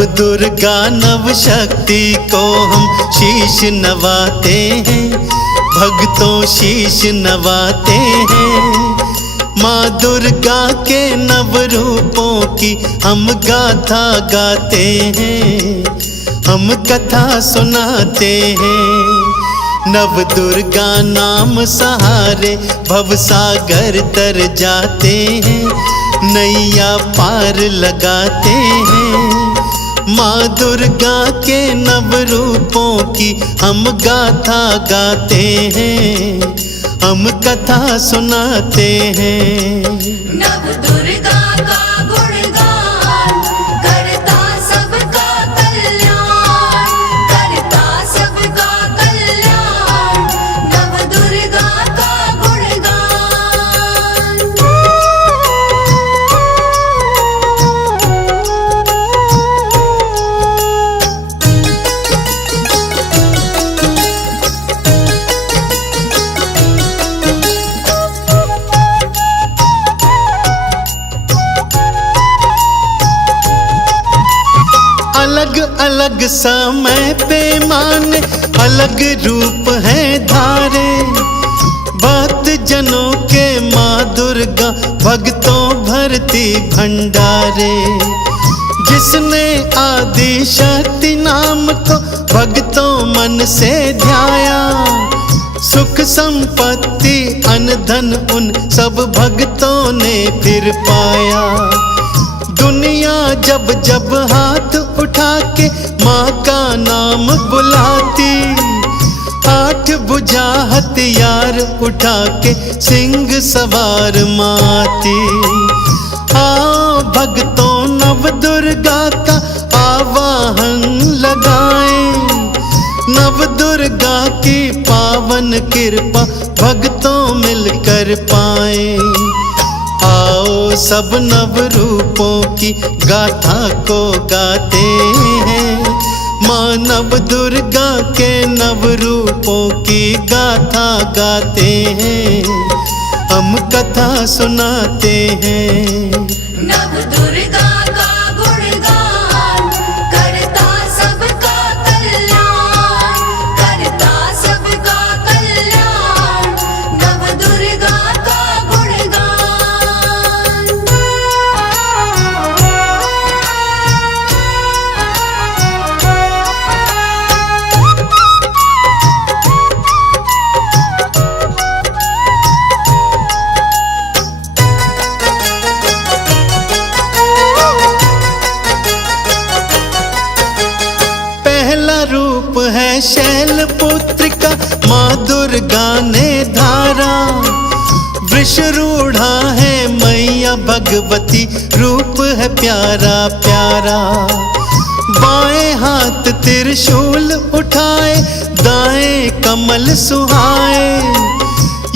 नव दुर्गा नव शक्ति को हम शीश नवाते हैं, भक्तों शीश नवाते हैं। माँ दुर्गा के नव रूपों की हम गाथा गाते हैं, हम कथा सुनाते हैं। नव दुर्गा नाम सहारे भवसागर तर जाते हैं, नैया पार लगाते हैं। माँ दुर्गा के नव रूपों की हम गाथा गाते हैं, हम कथा सुनाते हैं। नव दुर्गा का गुणगान करता सबका कल्याण, करता सबका कल्याण, नव दुर्गा का गुणगान। अलग अलग समय पे माने अलग रूप है धारे, भक्त जनों के माँ दुर्गा भक्तों भरती भंडारे। जिसने आदि शक्ति नाम को भक्तों मन से ध्याया, सुख संपत्ति अन्न धन उन सब भक्तों ने फिर पाया। दुनिया जब जब हाथ उठा के माँ का नाम बुलाती, आठ भुजा हथियार उठा के सिंह सवार माती। आओ भक्तों नव दुर्गा का आवाहन लगाएं, नव दुर्गा की पावन कृपा भक्तों मिलकर पाएं। आओ सब नव रूपों की गाथा को गाते हैं, माँ नव दुर्गा के नव रूपों की गाथा गाते हैं, हम कथा सुनाते हैं। नव दुर्गा का गुणगान करता सबका कल्याण, करता सबका कल्याण, नव दुर्गा का गुणगान। पहला रूप है शैलपुत्री का माँ दुर्गा ने धारा, वृषरूढ़ा है मैया भगवती रूप है प्यारा प्यारा। बाएं हाथ त्रिशूल उठाए, दाएं कमल सुहाए,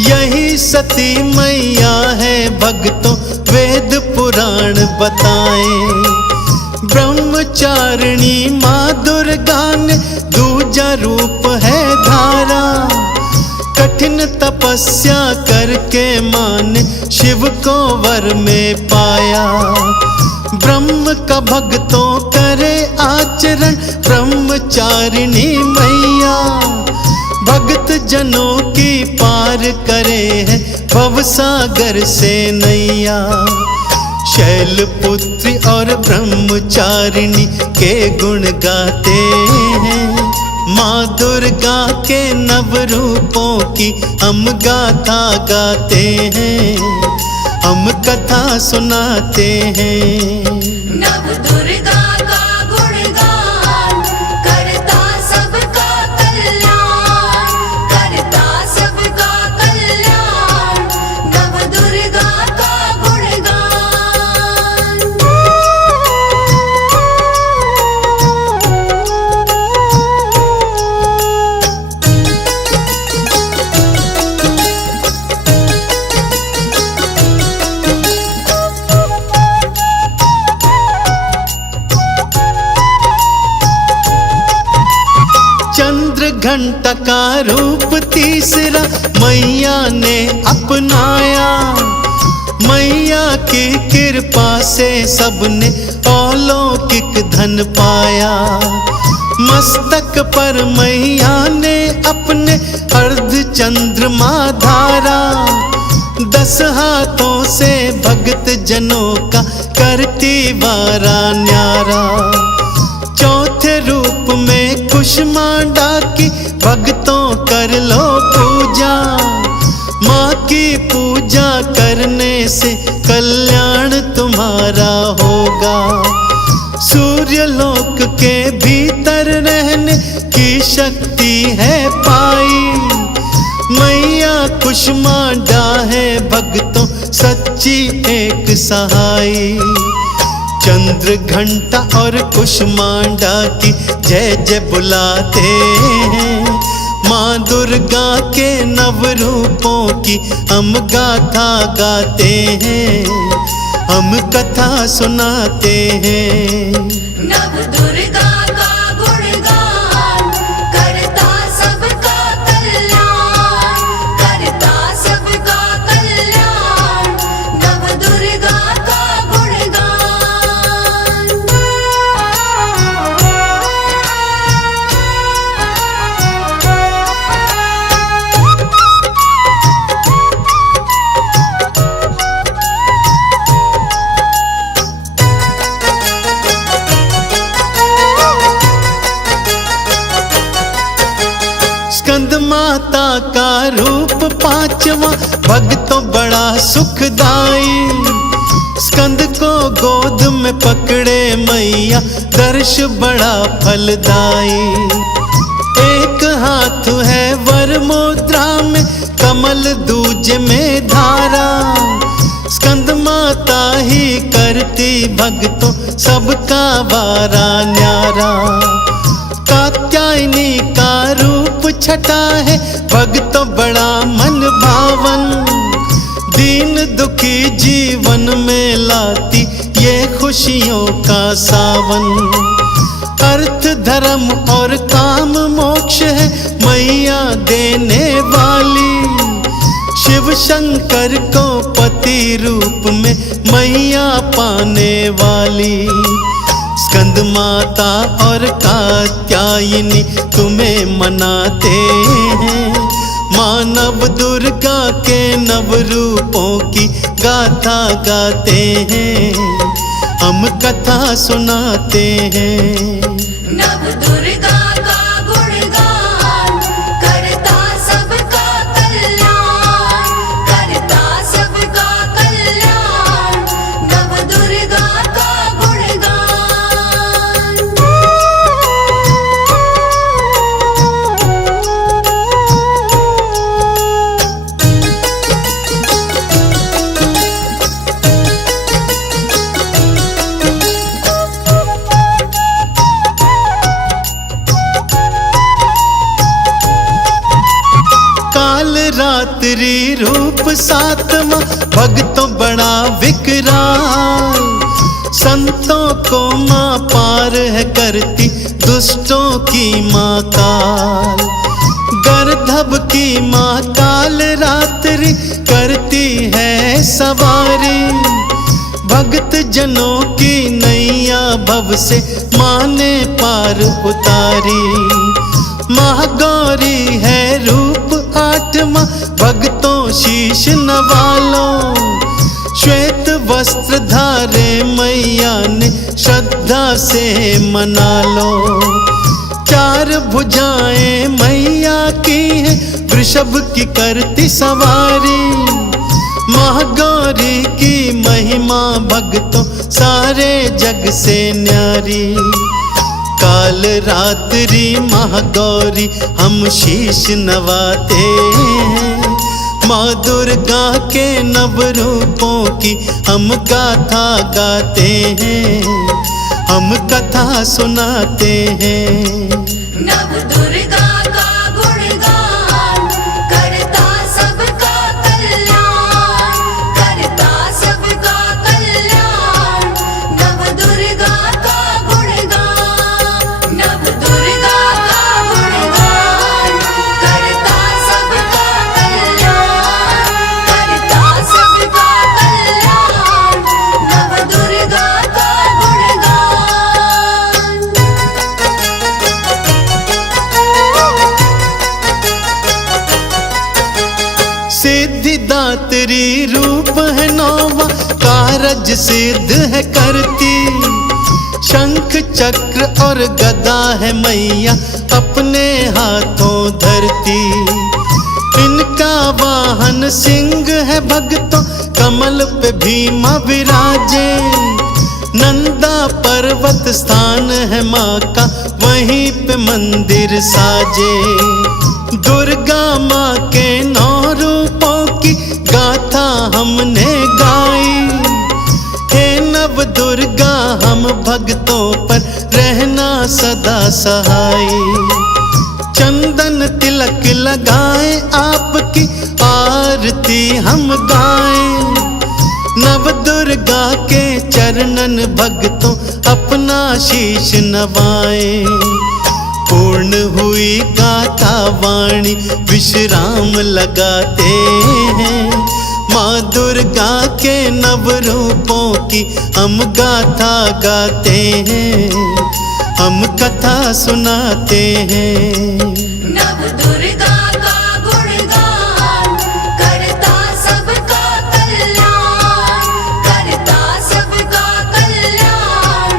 यही सती मैया है भक्तों वेद पुराण बताएं। ब्रह्मचारिणी माँ दुर्गा ने दूजा रूप है धारा, कठिन तपस्या करके माँ ने शिव को वर में पाया। ब्रह्म का भक्तों करे आचरण ब्रह्मचारिणी मैया, भक्त जनों की पार करे है भवसागर से नैया। शैलपुत्री और ब्रह्मचारिणी के गुण गाते हैं, माँ दुर्गा के नव रूपों की हम गाथा गाते हैं, हम कथा सुनाते हैं। नव दुर्गा का गुणगान करता सबका कल्याण, करता सबका कल्याण, नव दुर्गा का गुणगान। चंद्र घंटा का रूप तीसरा मैया ने अपनाया, मैया की कृपा से सबने अलौकिक धन पाया। मस्तक पर मैया ने अपने अर्ध चंद्रमा धारा। 10 हाथों से भक्त जनों का करती वारा न्यारा। चौथे रूप में कुष्मांडा की भक्तों कर लो पूजा। माँ की पूजा करने से कल्याण तुम्हारा होगा। सूर्यलोक के भीतर रहने की शक्ति है पाई। मैया कुष्मांडा है भक्तों सच्ची एक सहाई। चंद्र घंटा और कुष्मांडा की जय जय बुलाते हैं। माँ दुर्गा के नव रूपों की हम गाथा गाते हैं। हम कथा सुनाते हैं। नव दुर्गा का गुणगान करता सबका कल्याण, करता सबका कल्याण। नव दुर्गा का स्कंद माता का रूप 5वां भक्तों बड़ा सुखदाई। स्कंद को गोद में पकड़े मैया दर्श बड़ा फलदाई। एक हाथ है वर मुद्रा में कमल दूजे में धारा। स्कंद माता ही करती भक्तों सबका वारा न्यारा। कात्यायनी का रूप छटा है भक्तों बड़ा मन भावन। दीन दुखी जीवन में लाती ये खुशियों का सावन। अर्थ धर्म और काम मोक्ष है मैया देने वाली। शिव शंकर को पति रूप में मैया पाने वाली। स्कंद माता और कात्यायनी तुम्हें मनाते हैं। मानव दुर्गा के नव रूपों की गाथा गाते हैं। हम कथा सुनाते हैं। नव दुर्गा का गुणगान करता सबका कल्याण, करता सबका कल्याण। नव दुर्गा का रात्रि रूप 7वां भक्तों बड़ा विकराल। संतों को माँ पार है करती दुष्टों की माँ काल। गर्दभ की माँ काल रात्रि करती है सवारी। भक्त जनों की नैया भव से माँ ने पार उतारी। महागौरी है रूप 8वां भक्तों शीश नवालो। श्वेत वस्त्र धारे मैया ने श्रद्धा से मना लो। 4 भुजाएं मैया की है वृषभ की करती सवारी। महागौरी की महिमा भक्तों सारे जग से न्यारी। काल रात्रि महागौरी हम शीश नवाते हैं। माँ दुर्गा के नव रूपों की हम गाथा गाते हैं। हम कथा सुनाते हैं। नव दुर्गा का गुणगान करता सबका कल्याण, करता सबका कल्याण। नव दुर्गा का गुणगान, नव दुर्गा का गुणगान करता सबका कल्याण, करता सबका कल्याण। रूप है नौवा, कारज सिद्ध है करती। शंख चक्र और गदा है मैया अपने हाथों धरती। इनका वाहन सिंह है भक्तों, कमल पे भीमा विराजे। नंदा पर्वत स्थान है माँ का, वहीं पे मंदिर साजे। दुर्गा माँ के 9 रूपों की गाथा हमने गाई। हे नव दुर्गा हम भक्तों पर रहना सदा सहाय। चंदन तिलक लगाए आपकी आरती हम गाएं। नव दुर्गा के चरणन भक्तों अपना शीश नवाएं। पूर्ण हुई गाथा वाणी विश्राम लगाते हैं। माँ दुर्गा के नव रूपों की हम गाथा गाते हैं, हम कथा सुनाते हैं। नव दुर्गा का गुणगान करता सबका कल्याण, करता सबका कल्याण।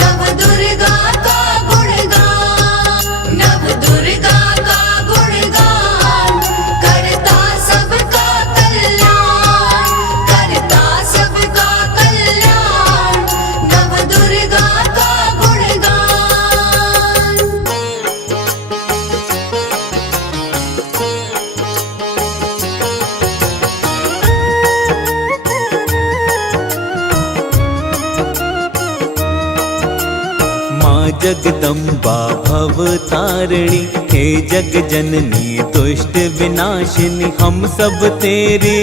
नव दुर्गा का गुणगान, नव दुर्गा का गुणगान करता सबका कल्याण, करता सबका कल्याण। नव दुर्गा का गुणगान। माँ जगदम्बा भवतारिणी, हे जग जननी दुष्ट विनाशिनी। हम सब तेरे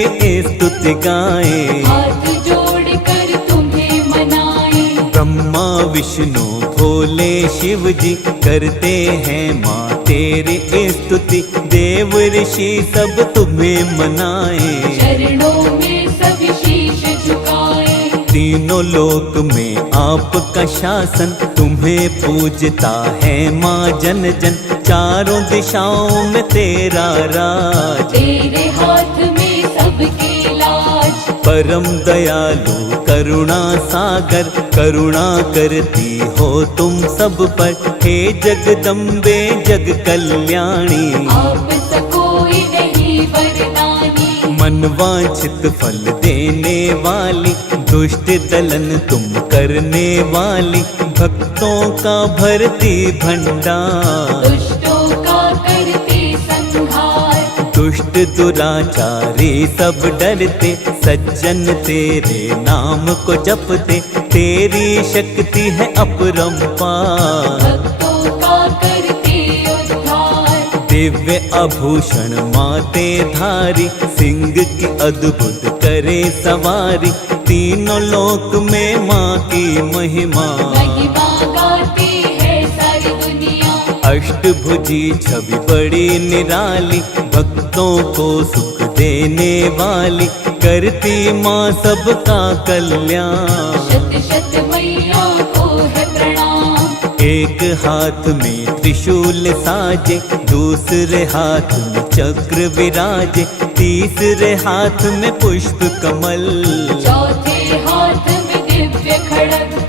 स्तुति गाएं, हाथ जोड़ कर तुम्हें मनाए। ब्रह्मा विष्णु भोले शिव जी करते हैं माँ तेरी स्तुति। देव ऋषि सब तुम्हें मनाए, चरणों में सब शीश झुकाए। तीनों लोक में आपका शासन, तुम्हें पूजता है माँ जन जन। चारों दिशाओं में तेरा राज, तेरे हाथ में सबके लाज। परम दयालु करुणा सागर, करुणा करती हो तुम सब पर। हे जगदम्बे जग कल्याणी, आप सकोई नहीं वरदानी। मनवांछित फल देने वाली, दुष्ट दलन तुम करने वाली। भक्तों का भरती भंडार, दुष्टों का करती संहार। दुष्ट दुराचारी सब डरते, सज्जन तेरे नाम को जपते। तेरी शक्ति है अपरंपार, भक्तों का करती उद्धार। दिव्य आभूषण माते धारी, सिंह की अद्भुत करे सवारी। तीनों लोक में माँ की महिमा, महिमा गाती है सारी दुनिया। अष्टभुजी छवि बड़ी निराली, भक्तों को सुख देने वाली। करती माँ सबका कल्याण, शत शत मैया को है प्रणाम। एक हाथ में त्रिशूल साजे, दूसरे हाथ में चक्र विराजे। तीसरे हाथ में पुष्प कमल, चौथे हाथ में दिव्य खड़ग।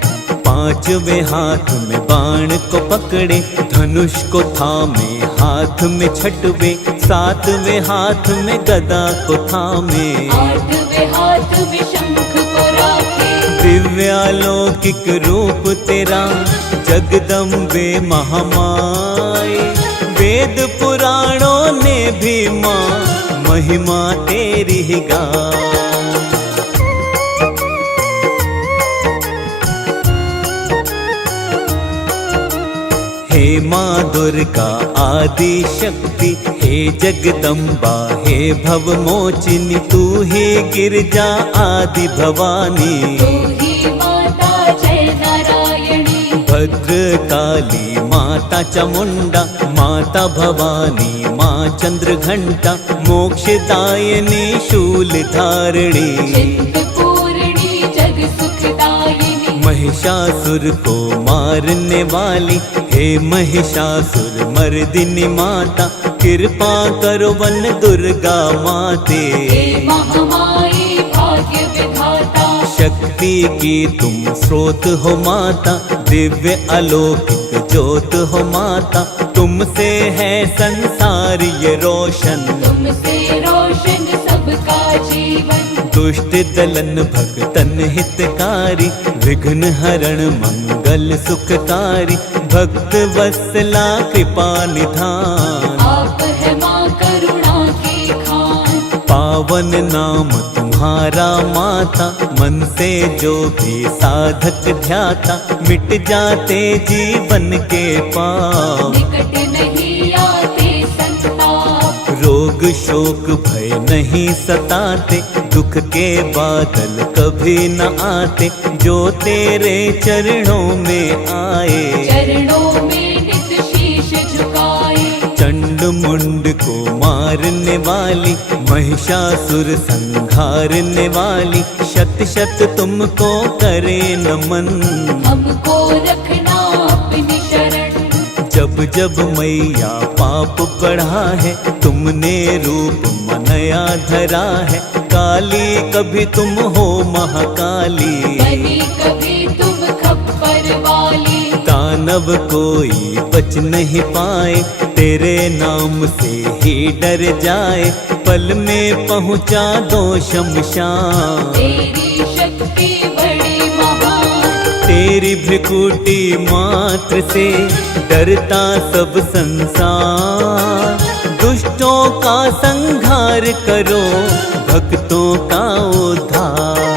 पांचवें हाथ में बाण को पकड़े, धनुष को थामे हाथ में छठवे। सातवें हाथ में गदा को थामे, आठवें हाथ में शंख को राखे। दिव्यालौकिक रूप तेरा जगदम्बे महामाई। वेद पुराणों ने भी माँ महिमा तेरी ही गाई। हे माँ दुर्गा आदि शक्ति, हे जगदम्बा हे भवमोचिनी। तू ही गिरजा आदि भवानी, तू ही माता जय नारायणी। भद्रकाली माता चामुंडा, माता भवानी माँ चंद्रघंटा। मोक्षदायिनी शूलधारिणी, चिंतपूर्णी जग सुखदायिनी। महिषासुर को मारने वाली, हे महिषासुर मर्दिनी माता। कृपा करो वन दुर्गा माते, हे महामाई भाग्य शक्ति की तुम स्रोत हो माता, दिव्य अलौकिक ज्योत हो माता, तुमसे है संसार ये रोशन, तुमसे रोशन सबका जीवन। दुष्ट दलन भक्तन हितकारी, विघ्न हरण मंगल सुखकारी, भक्त वत्सला कृपा निधान। आप है माँ करुणा की खान, पावन नाम तुम्हारा माता, मन से जो भी साधक ध्याता, मिट जाते जीवन के पाप। निकट नहीं आते संताप, रोग शोक भय नहीं सताते, दुख के बादल कभी न आते, जो तेरे चरणों में आए। चरणों में नित शीश झुकाए, चंड मुंड को मारने वाली, महिषासुर संहारने वाली, शत शत तुमको करे नमन। हमको रखना अपनी शरण, जब जब मैया पाप बढ़ा है, तुमने रूप मनया धरा है, काली कभी तुम हो महाकाली, बनी कभी तुम खप्पर वाली। दानव कोई बच नहीं पाए, तेरे नाम से ही डर जाए, पल में पहुँचा दो शमशान। तेरी शक्ति बड़ी महान, तेरी भ्रिकुटी मात्र से डरता सब संसार, दुष्टों का संहार करो, भक्तों का उद्धार।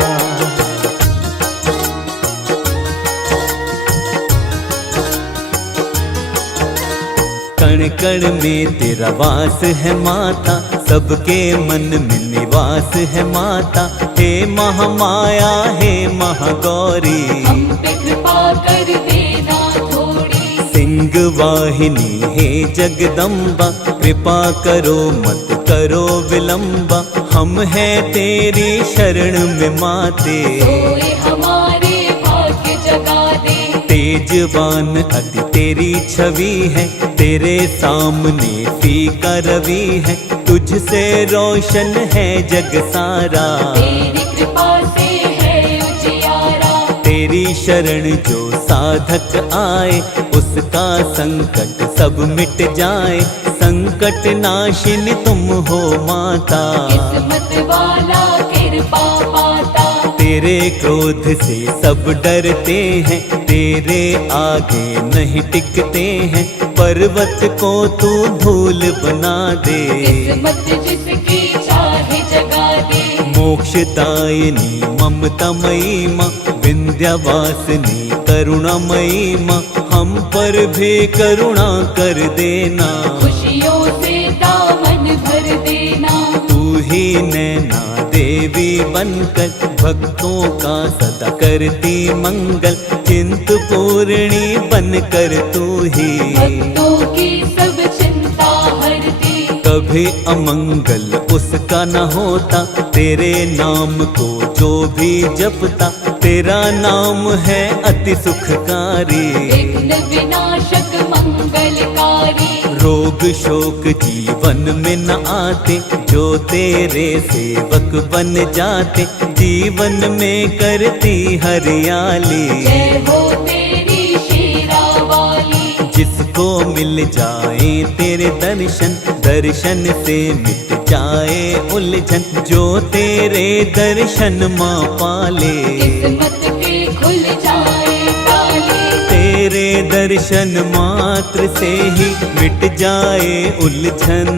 कण कण में तेरा वास है माता, सबके मन में निवास है माता, हे महामाया हे महागौरी, हम पे कृपा कर देना थोड़ी। सिंह वाहिनी हे जगदम्बा, कृपा करो मत करो विलंबा, हम हैं तेरी शरण में माते। सोए हमारे भाग्य जगा दे, तेजवान अति तेरी छवि है, तेरे सामने फीका रवि है, तुझसे रोशन है जग सारा। तेरी कृपा से है उजियारा, तेरी शरण जो साधक आए, उसका संकट सब मिट जाए, संकट नाशिनी तुम हो माता। किस्मत वाला कृपा पाता, तेरे क्रोध से सब डरते हैं, तेरे आगे नहीं टिकते हैं, पर्वत को तू धूल बना दे। किस्मत जिसकी चाहे जगा दे, मोक्षदायिनी ममतामयी माँ, विंध्यवासिनी करुणामयी माँ, हम पर भी करुणा कर देना। खुशियों से दामन भर देना, तू ही नैना देवी बनकर, भक्तों का सदा करती मंगल, चिंतपूर्णी बनकर तू ही भक्तों की सब चिंता हरती। कभी अमंगल उसका न होता, तेरे नाम को जो भी जपता, तेरा नाम है अति सुखकारी। विघ्न विनाशक मंगलकारी, रोग शोक जीवन में न आते, जो तेरे सेवक बन जाते, जीवन में करती हरियाली। जय हो तेरी शेरा वाली, जिसको मिल जाए तेरे दर्शन, दर्शन से मिट जाए उलझन, जो तेरे दर्शन माँ पाले। किस्मत के खुल जाए ताले, तेरे दर्शन मात्र से ही मिट जाए उलझन,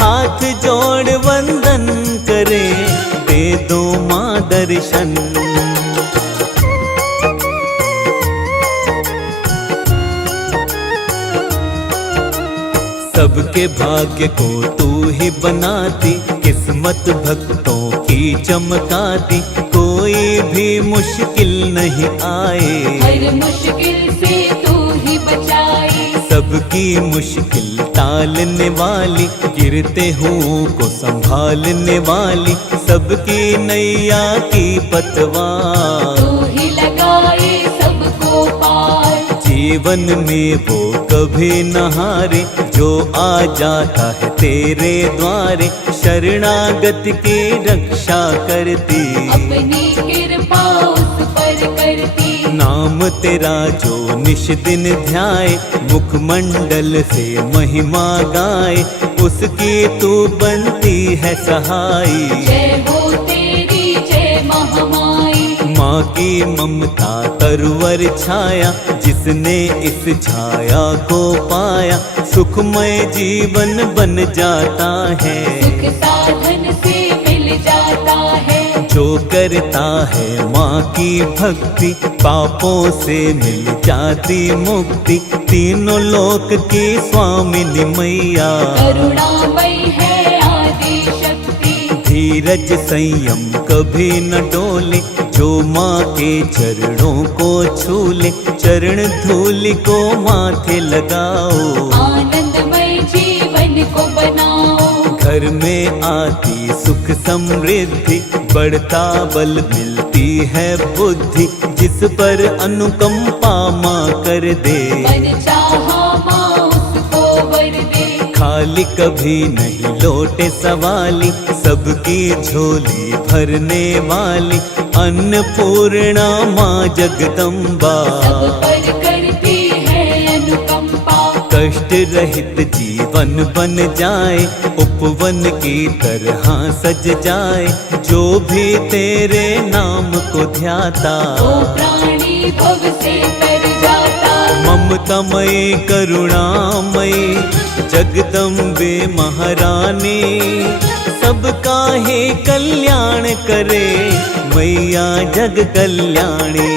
हाथ जोड़ वंदन करे, दे दो माँ दर्शन। सबके भाग्य को तू ही बनाती, किस्मत भक्तों की चमकाती, कोई भी मुश्किल नहीं आए, हर मुश्किल से तू ही बचाए। सबकी मुश्किल टालने वाली, गिरते हुओं को संभालने वाली, सबकी नैया की पतवार, तू ही लगाए सबको पार। जीवन में वो कभी न हारे, जो आ जाता है तेरे द्वारे, शरणागत की रक्षा करती। अपनी कृपा उस पर करती। नाम तेरा जो निश दिन ध्याए, मुखमंडल से महिमा गाए, उसकी तू बनती है सहाई। जय हो तेरी जय महामाई। माँ की ममता तरवर छाया, जिसने इस छाया को पाया, सुखमय जीवन बन जाता है। सुख साधन से मिल जाता है। जो करता है माँ की भक्ति, पापों से मिल जाती मुक्ति। तीनों लोक की स्वामिनी मैया, करुणामयी है आदि शक्ति। धीरज संयम कभी न डोले, जो माँ के चरणों को छूले। चरण धूलि को माथे लगाओ, आनंदमय जीवन को बनाओ। घर में आती सुख समृद्धि, बढ़ता बल मिलती है बुद्धि। जिस पर अनुकंपा माँ कर दे, मन चाहा माँ उसको वर दे। खाली कभी नहीं लौटे सवाली, सबकी झोली भरने वाली। अन्नपूर्णा माँ जगदम्बा, सब पर करती है अनुकंपा। कष्ट रहित जीवन बन जाए, उपवन की तरह सज जाए। जो भी तेरे नाम को ध्याता, वो प्राणी भव से तर जाता। ममतामयी करुणामयी जगदम्बे महारानी, सबका है कल्याण करे मैया जग कल्याणी।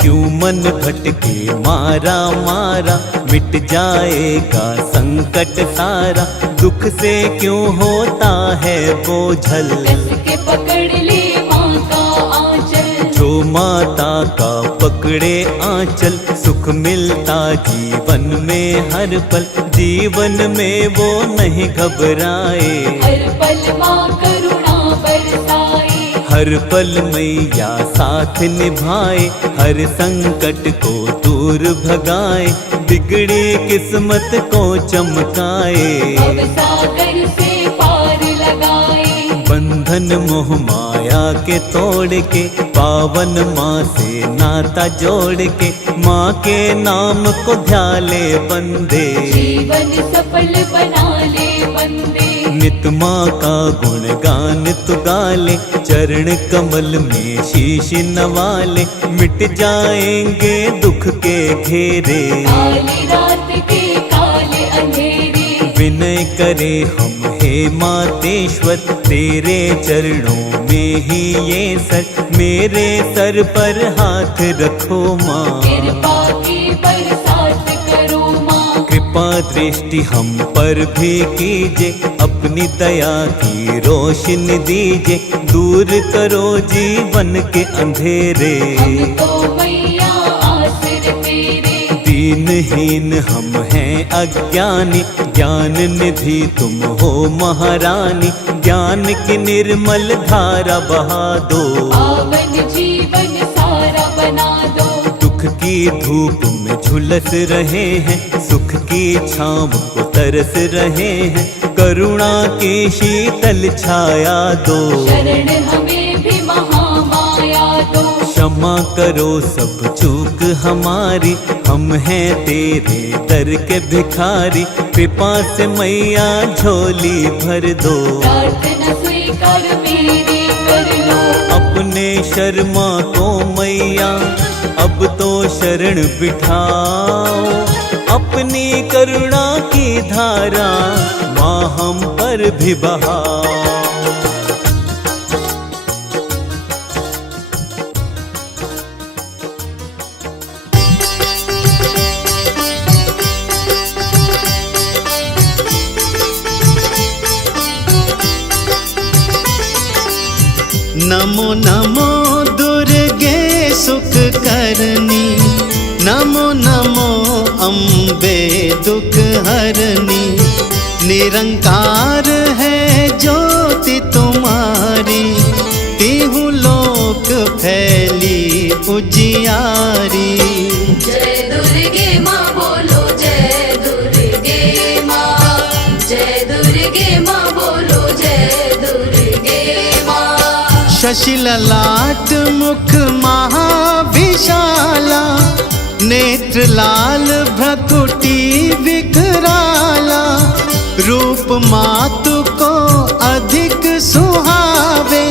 क्यों मन भटके मारा मारा, मिट जाएगा संकट सारा। दुख से क्यों होता है बोझल, कस के पकड़ ले माँ का आंचल। जो माता का पकड़े आंचल, सुख मिलता जीवन में हर पल। जीवन में वो नहीं घबराए, हर पल माँ करुणा बरसाए। हर पल मैया साथ निभाए, हर संकट को दूर भगाए। बिगड़ी किस्मत को चमकाए, भव सागर से पार लगाए। बंधन मोह माया के तोड़ के, पावन माँ से नाता जोड़ के। माँ के नाम को ध्याले बंदे, जीवन सफल बना ले बंदे। नित माँ का गुणगान तु गाले, चरण कमल में शीश नवाले। मिट जाएंगे दुख के घेरे, काली रात के काले अंधेरे। विनय करे हम हे मातेश्वर, तेरे चरणों में ही ये सर। मेरे सर पर हाथ रखो माँ, कृपा की बरसात करो माँ। कृपा दृष्टि हम पर भी कीजिए, अपनी दया की रोशनी दीजिए। दूर करो जीवन के अंधेरे, हम तो मैया आसर तेरे। दीनहीन हम हैं अज्ञानी, ज्ञान निधि तुम हो महारानी। ज्ञान की निर्मल धारा बहा दो, पावन जीवन सारा बना दो। दुख की धूप में झुलस रहे हैं, सुख की छाँव को तरस रहे हैं। करुणा की शीतल छाया दो, शरण हमें भी महामाया दो। क्षमा करो सब चूक हमारी, हम हैं तेरे दर के भिखारी। कृपा से मैया झोली भर दो, प्रार्थना स्वीकार मेरी कर लो। अपने शर्मा को मैया अब तो शरण बिठाओ। अपनी करुणा की धारा माँ हम पर भी बहाओ। नमो नमो दुर्गे सुख करनी, नमो नमो अम्बे दुख हरनी। निरंकार है ज्योति तुम्हारी, तिहु लोक फैली उजियारी। जय शशि ललाट मुख महाविशाला, नेत्र लाल भ्रकुटी विकराला, रूप मातु को अधिक सुहावे,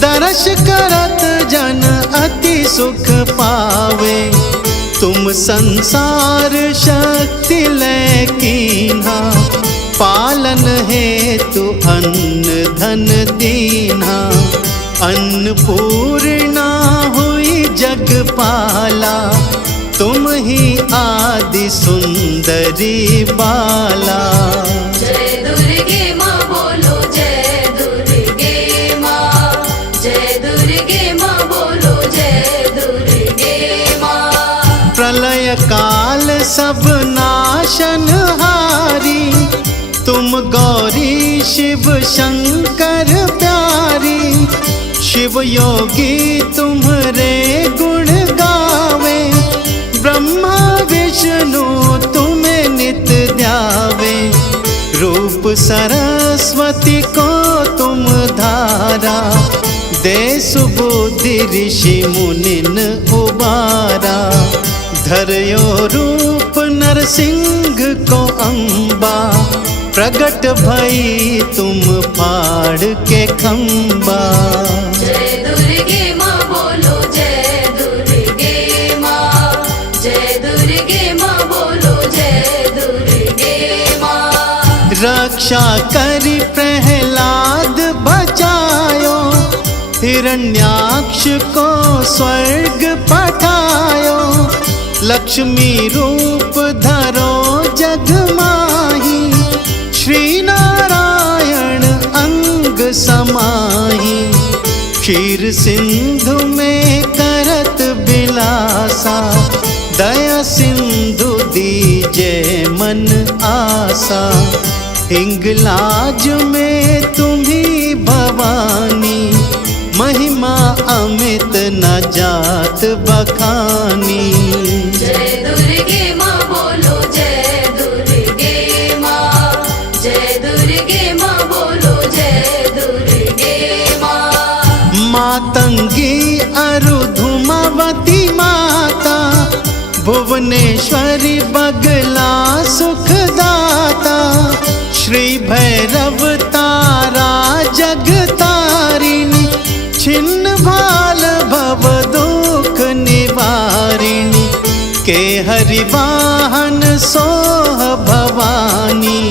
दर्श करत जन अति सुख पावे। तुम संसार शक्ति लै कीन्हा, पालन हेतु अन्न धन दीन्हा। अन्नपूर्णा हुई जगपाला, तुम ही आदि सुंदरी बाला। जय दुर्गे माँ बोलो जय दुर्गे माँ, जय दुर्गे माँ बोलो जय दुर्गे माँ। प्रलय काल सब नाशनहारी, तुम गौरी शिव शंकर प्यारी। शिव योगी तुम्हारे गुण गावे, ब्रह्मा विष्णु तुम्हें नित ध्यावे। रूप सरस्वती को तुम धारा, दे सुबुद्धि ऋषि मुनिन उबारा। धर्यो रूप नरसिंह को अम्बा, प्रगट भई तुम फाड़ के खम्बा। जय दुर्गे माँ बोलो जय दुर्गे माँ, जय दुर्गे माँ बोलो जय दुर्गे माँ। रक्षा करी प्रहलाद बचायो, हिरण्याक्ष को स्वर्ग पठायो। लक्ष्मी रूप धरो जग माही, श्री नारायण अंग समाही। क्षीर सिंधु में करत बिलासा, दया सिंधु दीजे मन आसा। हिंगलाज में तुम्ही भवानी, महिमा अमित न जात बखानी। जय दुर्गे माँ बोलो जय दुर्गे माँ, जय दुर्गे माँ बोलो जय दुर्गे माँ। मातंगी अरुधुमावती माता, भुवनेश्वरी बगला सुखदाता। श्री भैरव तारा जगतारिणी, छिन्न भाल भव दुख निवारिणी। के हरि वाहन सोह भवानी,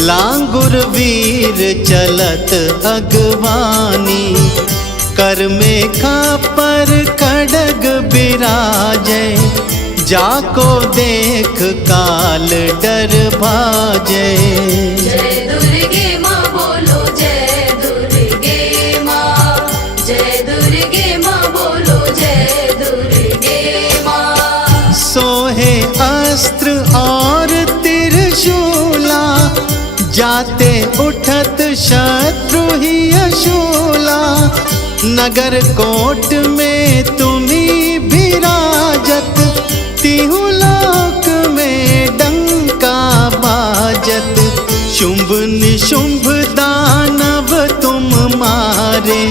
लांगुर वीर चलत अगवानी। कर में खापर खड्ग बिराजे, जाको देख काल डर भाजे। जय दुर्गे माँ बोलो जय दुर्गे माँ, जय दुर्गे माँ बोलो जय दुर्गे माँ। सोहे अस्त्र और त्रिशूला, जाते उठत शत्रु ही अशूला। नगर कोट में तुम्ही विराजत, तिहु लोक में डंका बाजत। शुंभ निशुंभ दानव तुम मारे,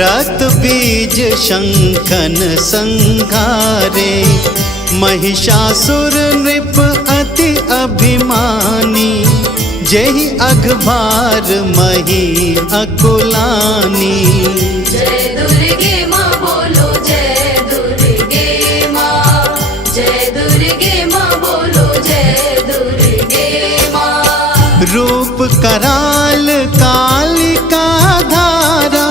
रक्त बीज शंखन संघारे। महिषासुर नृप अति अभिमानी, जेहि अघभार मही अकुलानी। जय दुर्गे माँ बोलो जय दुर्गे माँ, जय दुर्गे माँ बोलो जय दुर्गे माँ। रूप कराल कालिका धारा,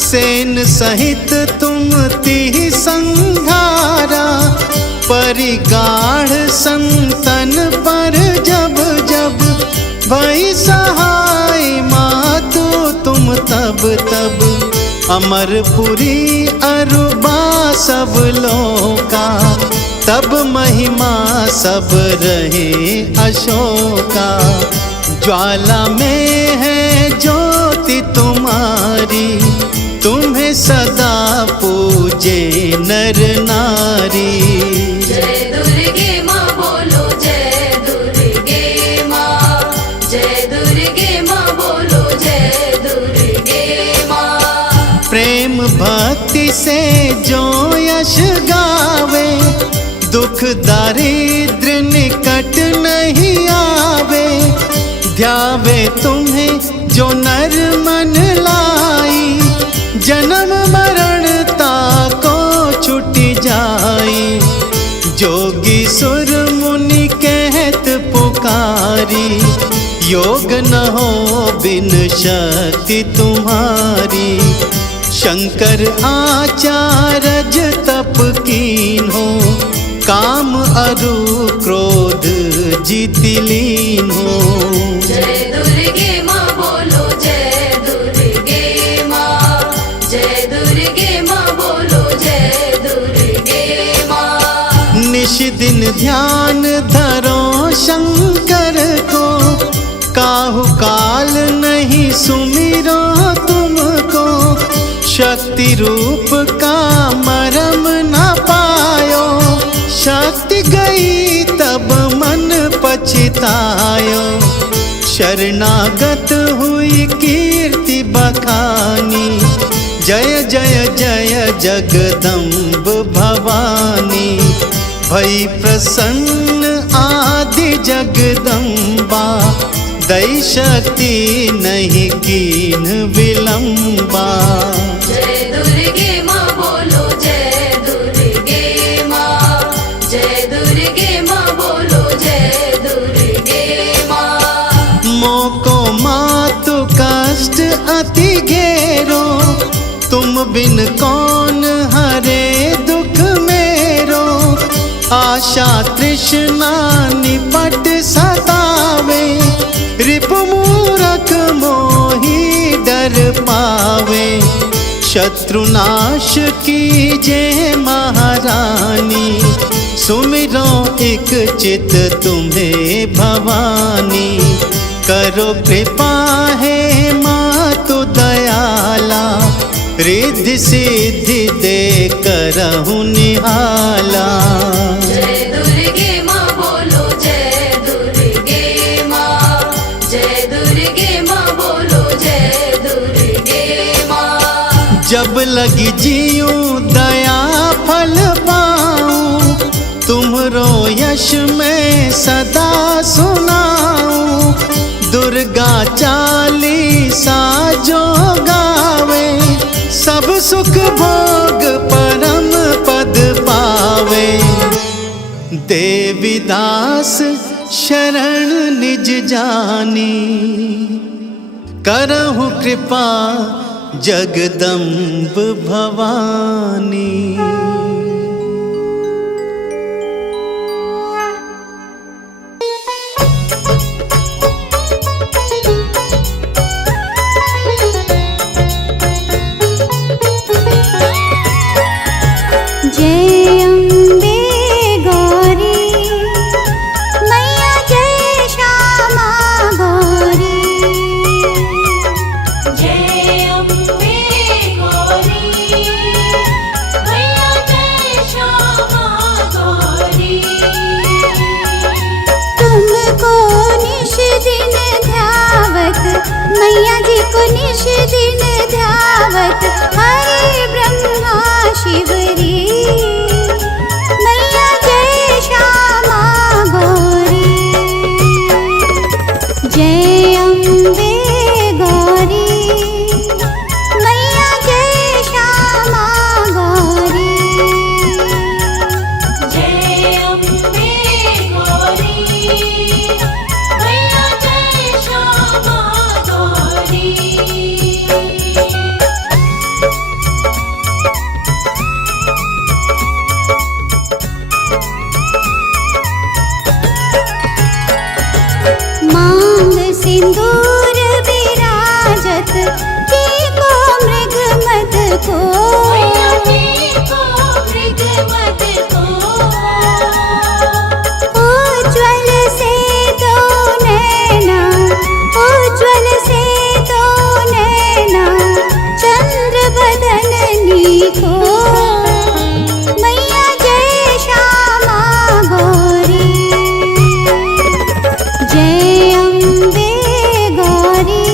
सेन सहित तुम तिहि संघारा। परिगाढ़ संतन पर जब जब, भई सहाय मातु तुम तब तब। अमरपुरी अरुबा सब लोका, तब महिमा सब रहे अशोका। ज्वाला में है ज्योति तुम्हारी, तुम्हें सदा पूजे नर नारी। जय दुर्गे माँ बोलो जय दुर्गे माँ, जय दुर्गे माँ बोलो जय दुर्गे माँ। से जो यश गावे, दुख दारिद्र निकट नहीं आवे। ध्यावे तुम्हें जो नर मन लाई, जन्म मरण ताको छुटी जाई। जोगी सुर मुनि कहत पुकारी, योग न हो बिन शक्ति तुम्हारी। शंकर आचार्य तप कीन्हो, काम अरु क्रोध जीति लीन्हो। जय दुर्गे माँ बोलो जय दुर्गे माँ, जय दुर्गे माँ बोलो जय दुर्गे माँ। निश दिन ध्यान धरो शंकर को, काहू काल नहीं सुमिरो तुमको। शक्ति रूप का मरम न पायो, शक्ति गई तब मन पछतायो। शरणागत हुई कीर्ति बखानी, जय जय जय जगदम्ब भवानी। भई प्रसन्न आदि जगदम्बा, दै शक्ति नहीं कीन विलंबा। जय दुर्गे माँ बोलो जय दुर्गे माँ, जय दुर्गे माँ बोलो जय दुर्गे माँ। मोको मातु कष्ट अति घेरो, तुम बिन कौन हरे दुख मेरो। आशा तृष्णा निपट सतावे, रिपु मूरख मोही डर पावे। शत्रुनाश कीजे महारानी, सुमिरो एक चित तुम्हें भवानी। करो कृपा है मातु दयाला, रिद्धि सिद्धि दे करहु निहाला। जय दुर्गे माँ बोलो जय दुर्गे माँ, जय दुर्गे माँ बोलो जय दुर्गे माँ। जब लगी जीऊं दया फल पाऊं, तुम्हरो यश मैं सदा सुनाऊं। दुर्गा चालीसा जो गावे, सब सुख भोग परम पद पावे। देवी दास शरण निज जानी, करहु कृपा जगदम्ब भवानी। जय अम्बे गौरी मैया, जय श्यामा गौरी। जय अम्बे गौरी मैया, जय श्यामा गौरी। तुमको निश दिन ध्यावत, मैया जी को निश दिन ध्यावत। हरे ब्रह्मा शिवरी, मैया जय श्यामा गौरी। जय अम्बे गौरी मैया, जय श्यामा गौरी। जय अम्बे गौरी मैया, जय श्यामा गौरी। मांग सिंदूर विराजत, टीको मृग मद को। मैया टीको मृग मद को। उज्ज्वल से दो नैना, उज्ज्वल से दो नैना, चंद्र बदननी को। मैया जय श्यामा गौरी। जय अम्बे गौरी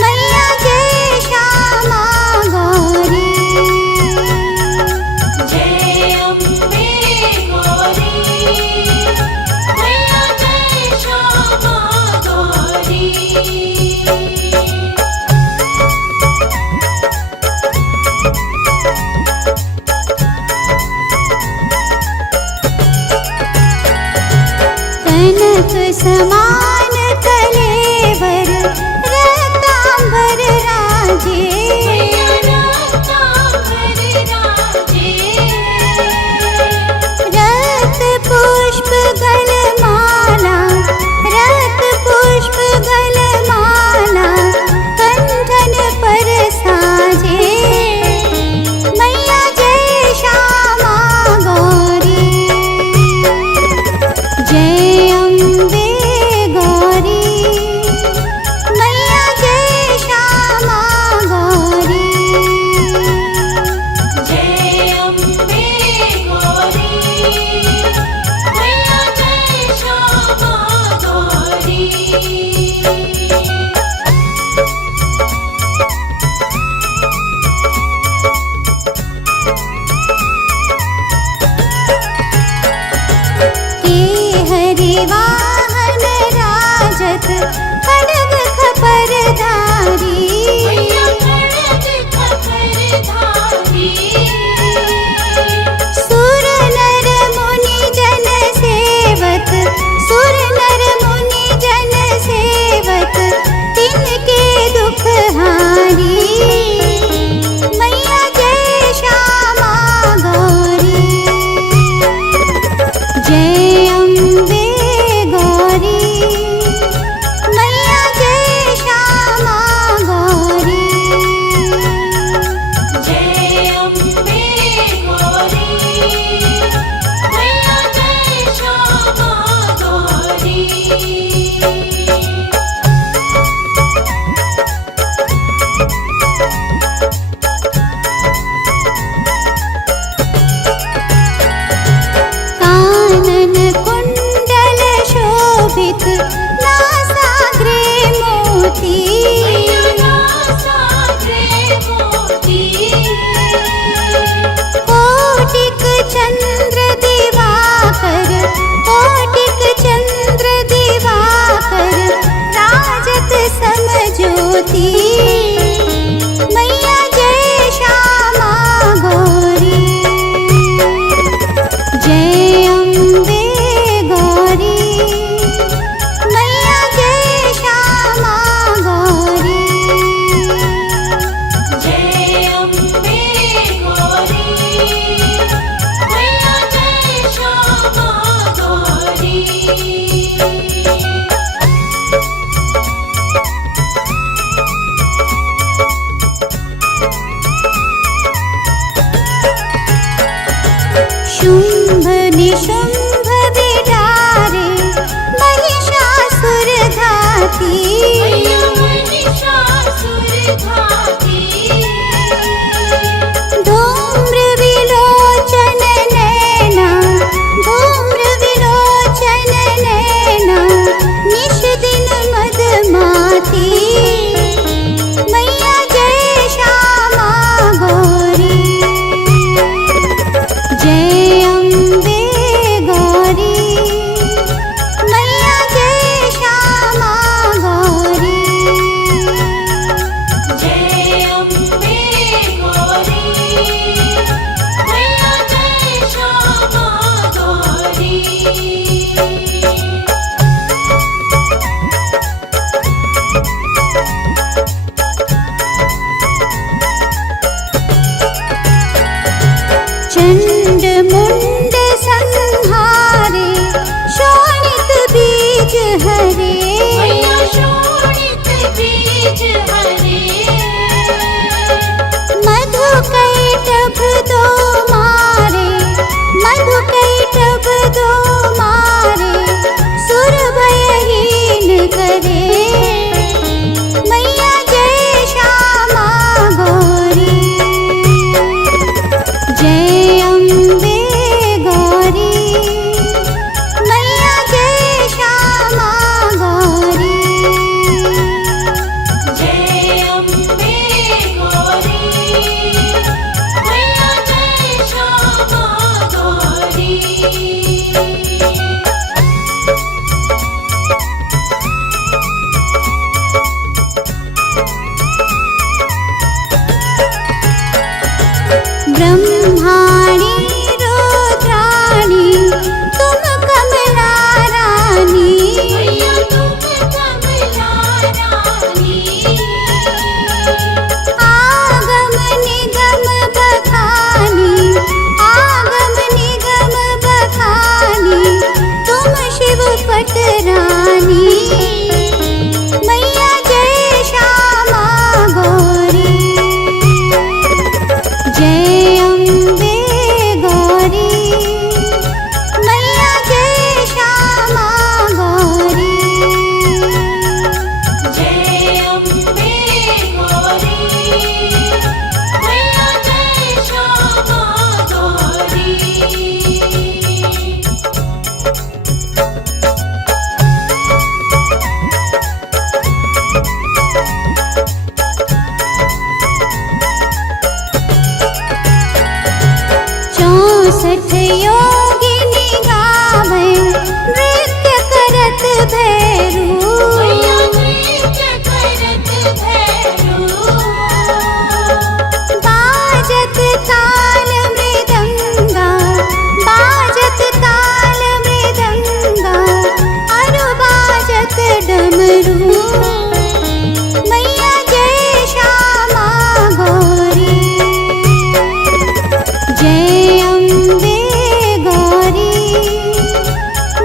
मैया, जय श्यामा गौरी। ना सागरे मोती कोटिक चंद्र दिवाकर कोटिक चंद्र दिवाकर राजत समज्योति मैया जय श्यामा गौरी जय अम्बे गौरी मैया जय श्यामा गौरी जय अम्बे गौरी मैया जय श्यामा गौरी शुंभ निशुंभ बिडारे महिषासुर घाती मैया महिषासुर घाती धूम्र विलोचन नैना धूम्र विलोचन नैना निश दिन मदमाती मैया जय श्यामा गौरी जय अम्बे गौरी मैया जय श्यामा गौरी जय अम्बे गौरी मैया जय श्यामा गौरी चंड मुंड संहारे शोणित बीज हरे मैया शोणित बीज हरे मधु कैटभ दो मारे मधु कैटभ दो मारे सुर भयहीन करे मैया जय श्यामा गौरी जय अम्बे गौरी मैया जय श्यामा गौरी जय अम्बे गौरी मैया जय श्यामा गौरी ब्रह्माणी रुद्राणी तुम कमला रानी मैया तुम कमला रानी आगम निगम बखानी आगम निगम बखानी तुम शिव पटरानी मैया जय श्यामा गौरी जय अम्बे गौरी मैया जय श्यामा गौरी जय अम्बे गौरी मैया जय श्यामा गौरी चौसठ योगिनी गावे नृत्य करत भैरू मैया नृत्य करत भैरू बाजत ताल मृदंगा बाजत ताल मृदंगा अरु बाजत डमरू मैया जय श्यामा गौरी जय अम्बे गौरी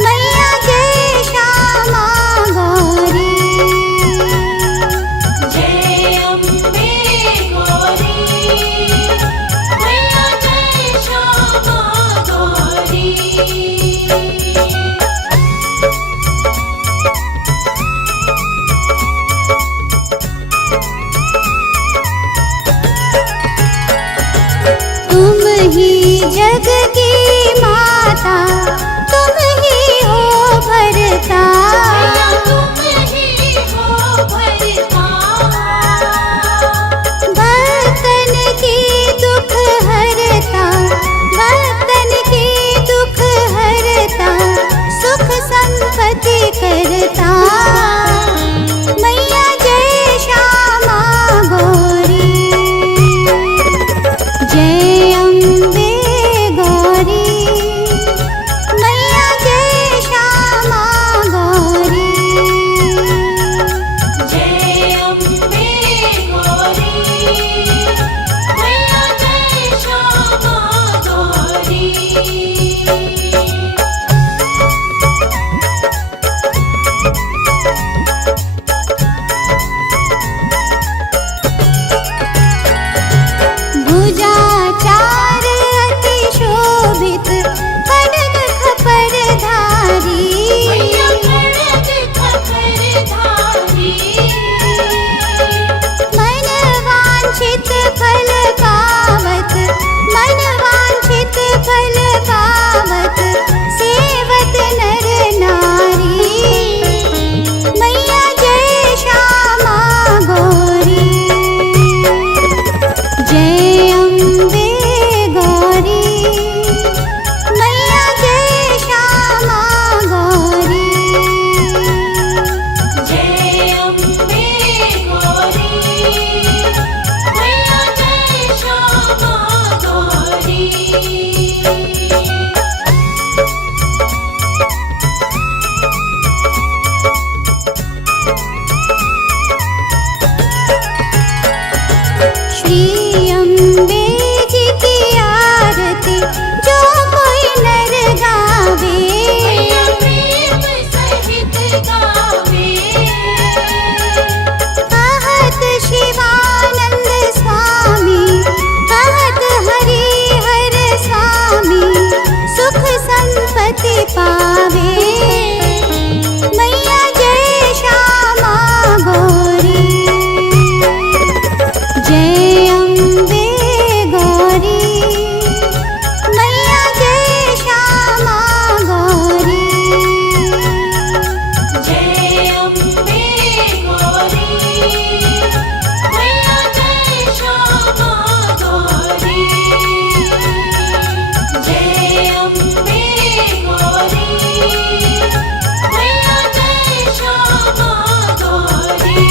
मैया जय श्यामा गौरी जय अम्बे गौरी मैया जय श्यामा गौरी तुम ही जग की माता तुम ही हो भरता जगता मैया जय श्यामा गौरी जय अम्बे गौरी मैया जय श्यामा गौरी जय अम्बे गौरी मैया जय श्यामा गौरी भुजा चार अति शोभित खड्ग खपर धारी मैया खड्ग खपर धारी मन वांछित फल पावत मन वांछित फल पावत सेवत नर नारी मैया जय श्यामा गौरी जय अम्बे गौरी मैया जय श्यामा गौरी जय अम्बे गौरी मैया जय श्यामा गौरी श्री अम्बे जी की आरती जो कोई नर गावे मैया प्रेम सहित गावे कहत शिवानंद स्वामी कहत हरि हर स्वामी सुख संपत्ति पावे मैया जय श्यामा गौरी जय अम्बे गौरी मैया जय श्यामा गौरी जय अम्बे गौरी मैया जय श्यामा गौरी जय अम्बे गौरी मैया जय श्यामा गौरी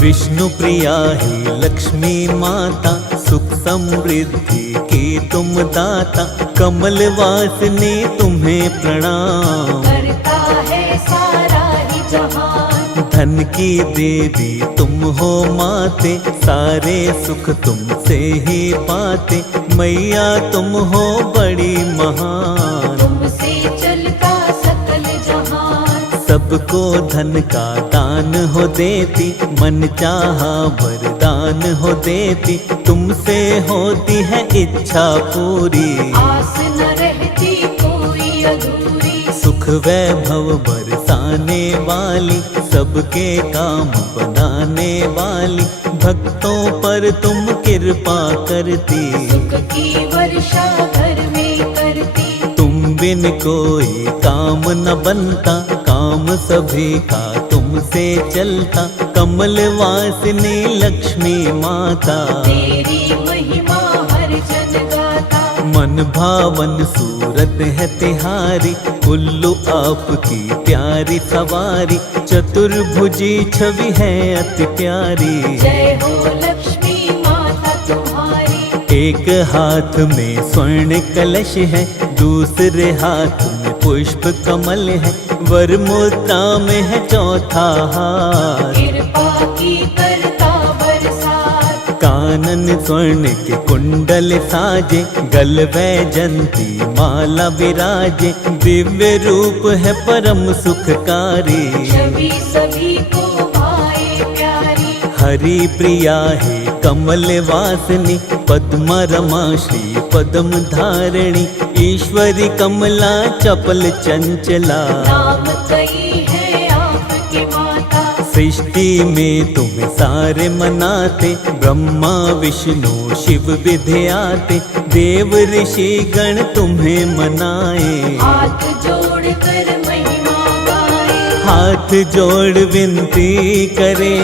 विष्णु प्रिया ही लक्ष्मी माता सुख समृद्धि की तुम दाता कमल वासने तुम्हें प्रणाम करता है सारा ही जहान धन की देवी तुम हो माते सारे सुख तुमसे ही पाते मैया तुम हो बड़ी महान तुमसे चलता सकल जहान सबको धन का दान हो देती मन चाहा वरदान हो देती तुमसे होती है इच्छा पूरी आस न रहती कोई अधूरी सुख वैभव बरसाने वाली सबके काम बनाने वाली भक्तों पर तुम कृपा करती सुख की वर्षा घर में करती तुम बिन कोई काम न बनता काम सभी का तुमसे चलता कमल वासिनी लक्ष्मी माता तेरी महिमा हर जन गाता मन भावन सूरत है तिहारी उल्लू आपकी प्यारी सवारी चतुर्भुजी छवि है अति प्यारी जय हो लक्ष्मी माता तुम्हारी एक हाथ में स्वर्ण कलश है दूसरे हाथ में पुष्प कमल है वर मुद्रा में है चौथा हाथ कृपा की करता बरसात कानन स्वर्ण के कुंडल साजे गल वैजंती माला विराजे दिव्य रूप है परम सुखकारी छवि सभी को भाए प्यारी हरि प्रिया है कमल वासनी पद्मा रमा श्री पद्म धारिणी ईश्वरी कमला चपल चंचला नाम कई है आपके माता सृष्टि में तुम्हें सारे मनाते ब्रह्मा विष्णु शिव विद्याते देव ऋषि गण तुम्हें मनाए हाथ जोड़ कर महिमा गाए हाथ जोड़ विनती करे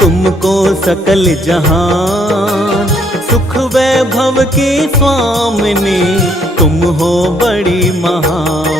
तुमको सकल जहान, सुख वैभव की स्वामिनी तुम हो बड़ी महान।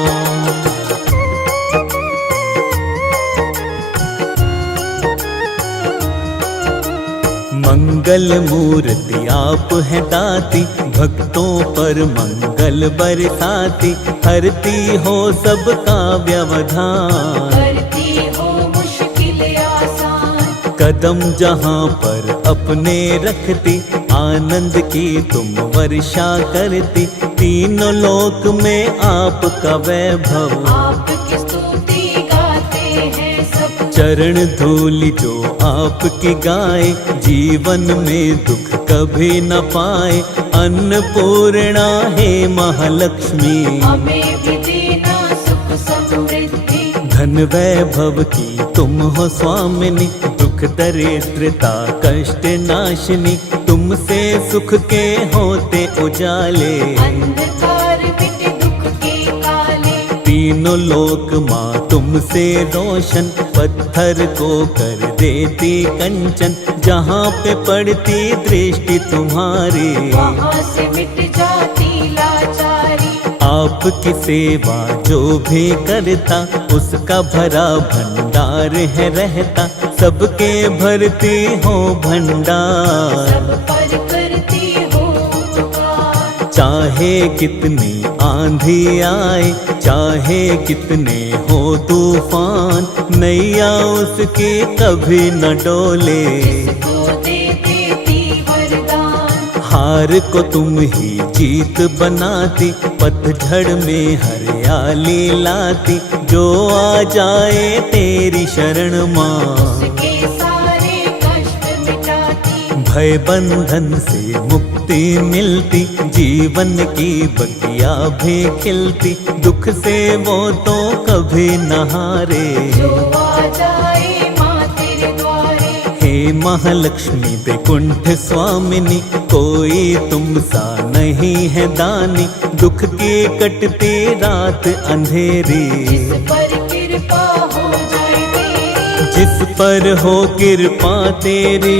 मंगल मूर्ति आप है दाती, भक्तों पर मंगल बरसाती, हरती हो सबका व्यवधान, करती हो मुश्किल आसान। कदम जहाँ पर अपने रखती, आनंद की तुम वर्षा करती, तीनों लोक में आपका वैभव, आपकी स्तुति गाते हैं सब। चरण धूलि जो आपकी गाए, जीवन में दुख कभी न पाए। अन्नपूर्णा है महालक्ष्मी, हमें भी देना सुख समृद्धि। धन वैभव की तुम हो स्वामिनी, दुख दरिद्रता कष्ट नाशिनी, तुमसे सुख के होते उजाले, अंधकार मिट दुख के काले। तीनों लोक माँ तुमसे रोशन, पत्थर को कर देती कंचन, जहाँ पे पड़ती दृष्टि तुम्हारी, वहाँ से मिट जाती लाचारी। आपकी सेवा जो भी करता, उसका भरा भंडार है रहता, सबके भरती हो भंडार। सब पर करती हो उपकार। चाहे कितनी आंधी आए, चाहे कितने हो तूफान, नैया उसकी कभी न डोले, जिसको दे देती वरदान। हार को तुम ही जीत बनाती, पतझड़ में हरियाली लाती, जो आ जाए तेरी शरण माँ, उसके सारे कष्ट मिटाती। भय बंधन से मुक्ति मिलती, जीवन की बगिया भी खिलती, दुख से वो तो कभी न हारे। जो आ जाए माँ तेरे द्वारे, हे महालक्ष्मी वैकुंठ स्वामिनी, कोई तुम सा नहीं है दानी, दुख की कटती रात अंधेरी, जिस पर कृपा हो जाए तेरी। जिस पर हो कृपा तेरी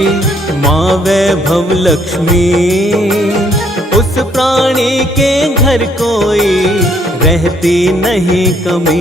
माँ वैभव लक्ष्मी, उस प्राणी के घर कोई रहती नहीं कमी।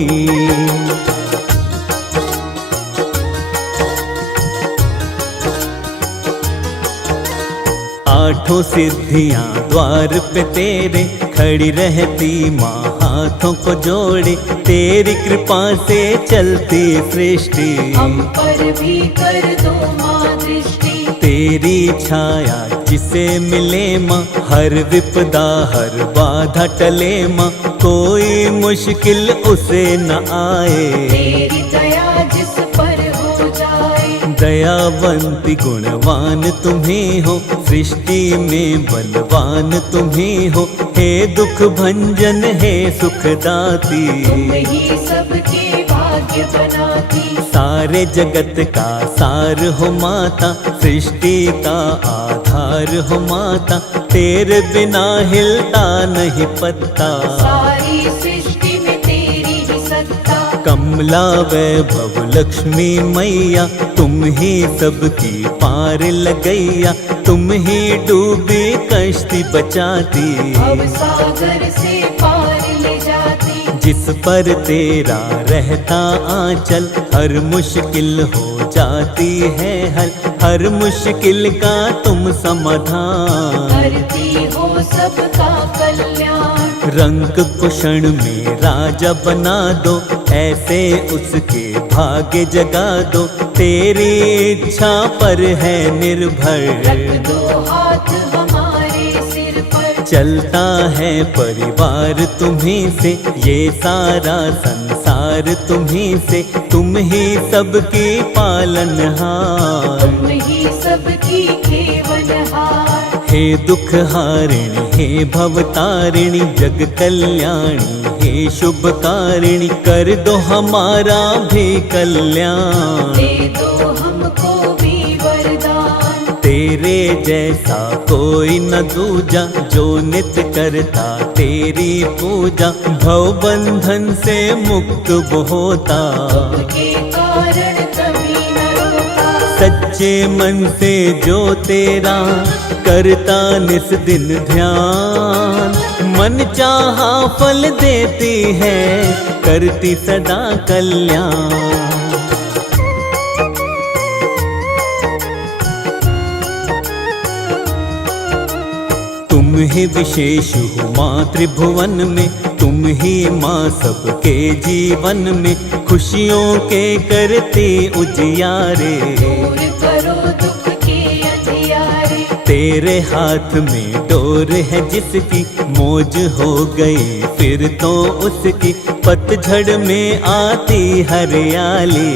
आठों सिद्धियां द्वार पे तेरे, खड़ी रहती माँ हाथों को जोड़े, तेरी कृपा से चलती सृष्टि, हम पर भी कर दो माँ दृष्टि। तेरी छाया जिसे मिले माँ, हर विपदा हर बाधा टले माँ, कोई मुश्किल उसे न आए। तेरी दया जिस पर हो जाए, दयावंती गुणवान तुम्ही हो, सृष्टि में बलवान तुम्ही हो, हे दुख भंजन हे सुखदाती, तुम ही सबके भाग्य बनाती। सारे जगत का सार हो माता, सृष्टि का आधार हो माता, तेरे बिना हिलता नहीं पत्ता, सारी सृष्टि में तेरी ही सत्ता। कमला वैभव लक्ष्मी मैया, तुम ही सबकी पार लगैया, तुम ही डूबी कश्ती बचाती, अब सागर से पार ले जाती। जिस पर तेरा रहता आंचल, हर मुश्किल हो जाती है हल, हर मुश्किल का तुम समाधान, करती हो सबका कल्याण। रंग कुशण में राजा बना दो, ऐसे उसके भाग्य जगा दो, तेरी इच्छा पर है निर्भर, रख दो हाथ हमारे सिर पर। चलता है परिवार तुम्हीं से, ये सारा संसार तुम्हीं से, तुम ही सबकी पालनहार, तुम ही सबकी खेवनहार। हे दुख हारिणी हे भवतारिणी, जग कल्याणी हे शुभकारिणी, कर दो हमारा भी कल्याण, दे दो हमको भी वरदान। तेरे जैसा कोई न दूजा, जो नित्य करता तेरी पूजा, भव बंधन से मुक्त वो होता। के कारण कभी न रोता, सच्चे मन से जो तेरा करता निस दिन ध्यान, मन चाहा फल देती है, करती सदा कल्याण। तुम ही विशेष हो माँ त्रिभुवन में, तुम ही माँ सबके जीवन में, खुशियों के करते उजियारे। दूर करो दुख के अंधियारे, तेरे हाथ में डोर है जिसकी, मौज हो गई फिर तो उसकी, पतझड़ में आती हरियाली।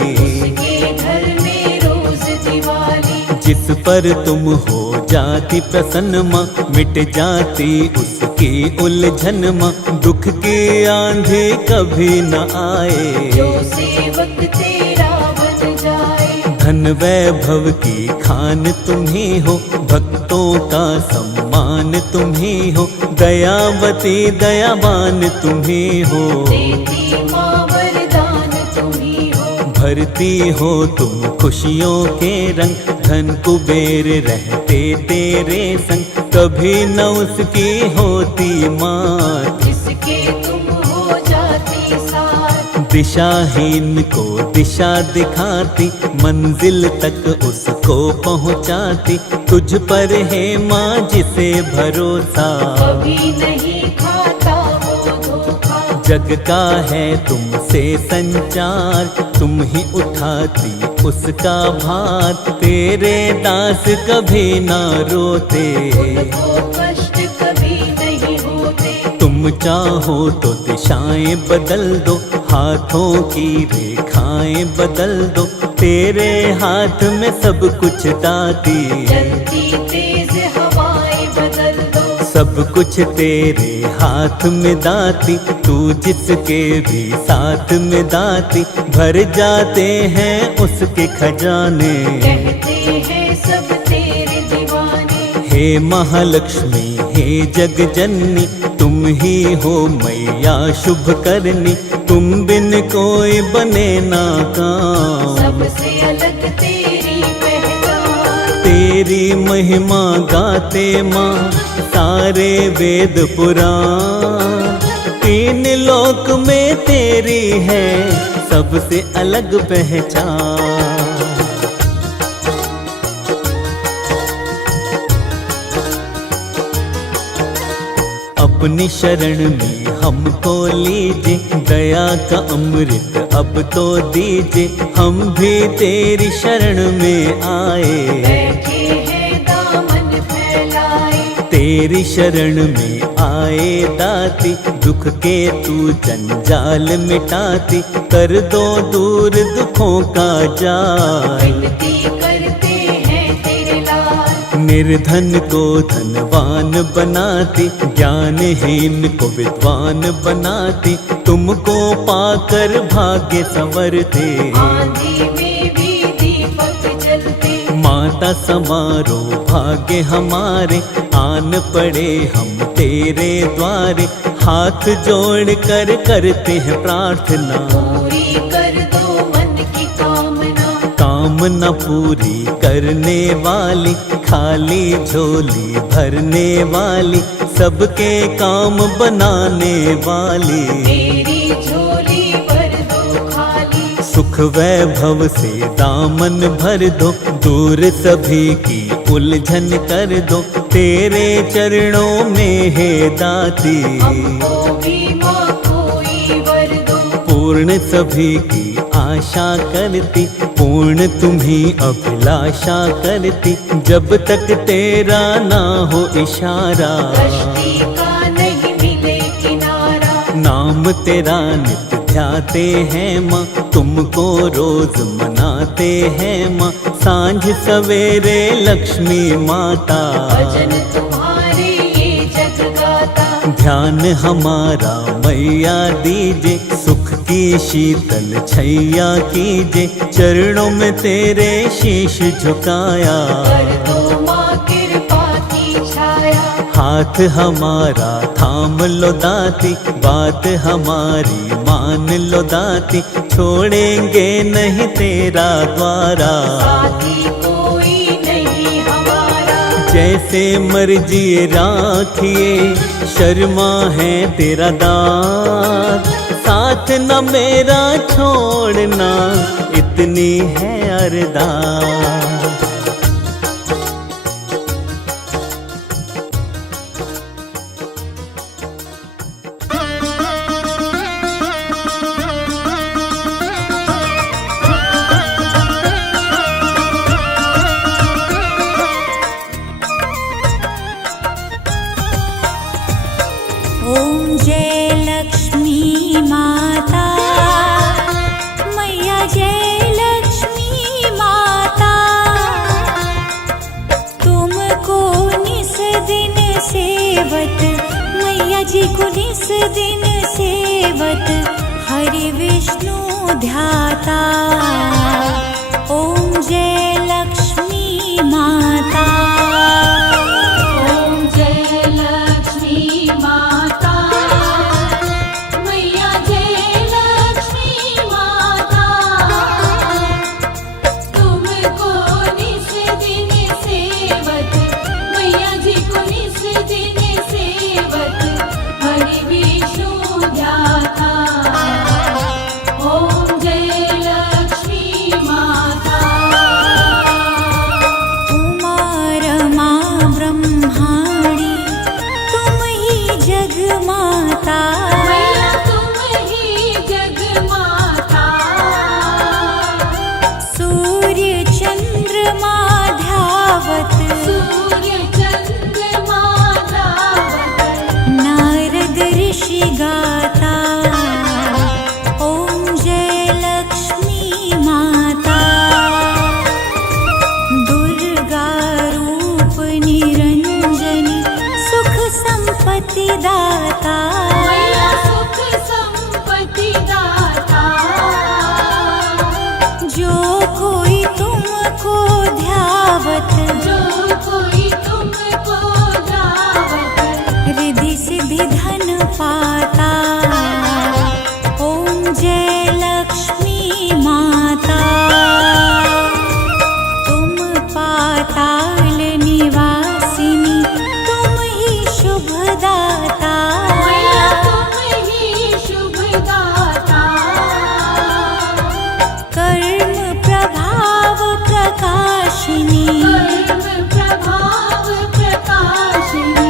के घर में रोज दिवाली, जिस पर तुम हो जाती प्रसन्न माँ, मिट जाती उसकी उलझन माँ, दुख की आंधी कभी न आए। जो सेवक तेरा बन जाए, धन वैभव की खान तुम ही हो, भक्तों का सम्मान तुम ही हो, दयावती दयावान तुम ही हो। देती माँ वरदान तुम ही हो, भरती हो तुम खुशियों के रंग, धन कुबेर रहते तेरे संग, कभी न उसकी होती मात। जिसके तुम हो जाती साथ, दिशाहीन को दिशा दिखाती, मंजिल तक उसको पहुँचाती, तुझ पर है माँ जिसे भरोसा। कभी नहीं खाता वो धोखा, जग का है तुमसे संचार, तुम ही उठाती उसका भार, तेरे दास कभी ना रोते। वो कष्ट कभी नहीं होते, तुम चाहो तो दिशाएं बदल दो, हाथों की रेखाएं बदल दो, तेरे हाथ में सब कुछ दाती। चलती तेज हवाएं बदल दो, सब कुछ तेरे हाथ में दाती, तू जिसके भी साथ में दाती, भर जाते हैं उसके खजाने। कहते हैं सब तेरे दीवाने, हे महालक्ष्मी हे जग जननी, तुम ही हो मैया शुभ करनी, तुम बिन कोई बने ना काम। सबसे अलग तेरी पहचान, तेरी महिमा गाते माँ सारे वेद पुराण, तीन लोक में तेरी है सबसे अलग पहचान। अपनी शरण में हमको लीजिए, दया का अमृत अब तो दीजिए, हम भी तेरी शरण में आए। बैठे हैं दामन फैलाए, तेरी शरण में आए दाती, दुख के तू जंजाल मिटाती, कर दो दूर दुखों का जाल। विनती करते हैं तेरे लाल, निर्धन को धनवान बनाती, ज्ञानहीन को विद्वान बनाती, तुमको पाकर भाग्य संवरते। आंधी में भी दीपक जलते, माता समारो भाग्य हमारे, आन पड़े हम तेरे द्वारे, हाथ जोड़ कर करते हैं प्रार्थना। पूरी कर दो मन की कामना, कामना पूरी करने वाली, खाली झोली भरने वाली, सबके काम बनाने वाली। मेरी झोली भर दो खाली, सुख वैभव से दामन भर दो, दूर सभी की उलझन कर दो, तेरे चरणों में है दाती। हमको भी माँ कोई वर दो, पूर्ण सभी की आशा करती, पूर्ण तुम्ही अभिलाषा करती, जब तक तेरा ना हो इशारा। कश्ती का नहीं मिले किनारा, नाम तेरा नित्य ध्याते हैं माँ, तुमको रोज मनाते हैं माँ, सांझ सवेरे लक्ष्मी माता। भजन तुम्हारे ये जग गाता, ध्यान हमारा मैया दीजे, सुख की शीतल छैया कीजे, चरणों में तेरे शीश झुकाया। कर दो माँ कृपा हाथ हमारा थाम लो दाती, बात हमारी मान लो दाती, छोड़ेंगे नहीं तेरा द्वारा। साथी कोई नहीं हमारा, जैसे मर्जी राखिए, शर्मा है तेरा दात, साथ न मेरा छोड़ना, इतनी है अरदास। ओम जय लक्ष्मी माता, मैया जय लक्ष्मी माता, तुमको निस दिन सेवत, मैया जी को निस दिन सेवत, हरि विष्णु ध्याता। ओम जय लक्ष्मी माता। ओम जय लक्ष्मी माता, मैया जय लक्ष्मी माता, तुमको निस दिन सेवत, मैया जी को निस दिन सेवत, हरि विष्णु ध्याता। ओम जय लक्ष्मी माता। उमा रमा ब्रह्माणी, तुम ही जग माता, मैया तुम ही जग माता, सूर्य चंद्रमा ध्यावत, सूर्य चंद्रमा धावत, नारद ऋषि गाता। ओम जय लक्ष्मी माता। दुर्गा रूप निरंजनी, सुख संपत्ति दाता, मैया सुख संपत्ति दाता, जो कोई तुमको ध्यावत, जो कोई तुमको धावत, रिद्धि सिद्धि धन पाता। ओम जय लक्ष्मी माता। तुम पाताल निवासिनी, तुम ही शुभ दाता, मैया तुम ही शुभ दाता, कर्म प्रभाव प्रकाशिनी, कर्म प्रभाव प्रकाशिनी,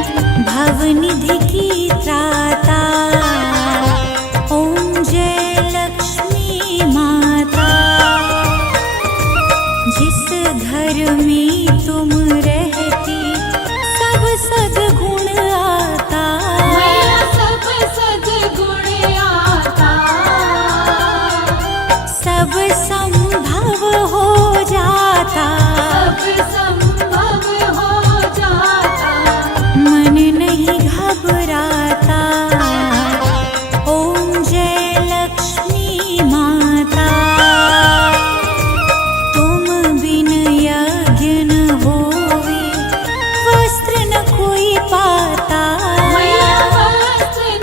भवनिधि की त्राता। ओम जय लक्ष्मी माता। जिस घर में तुम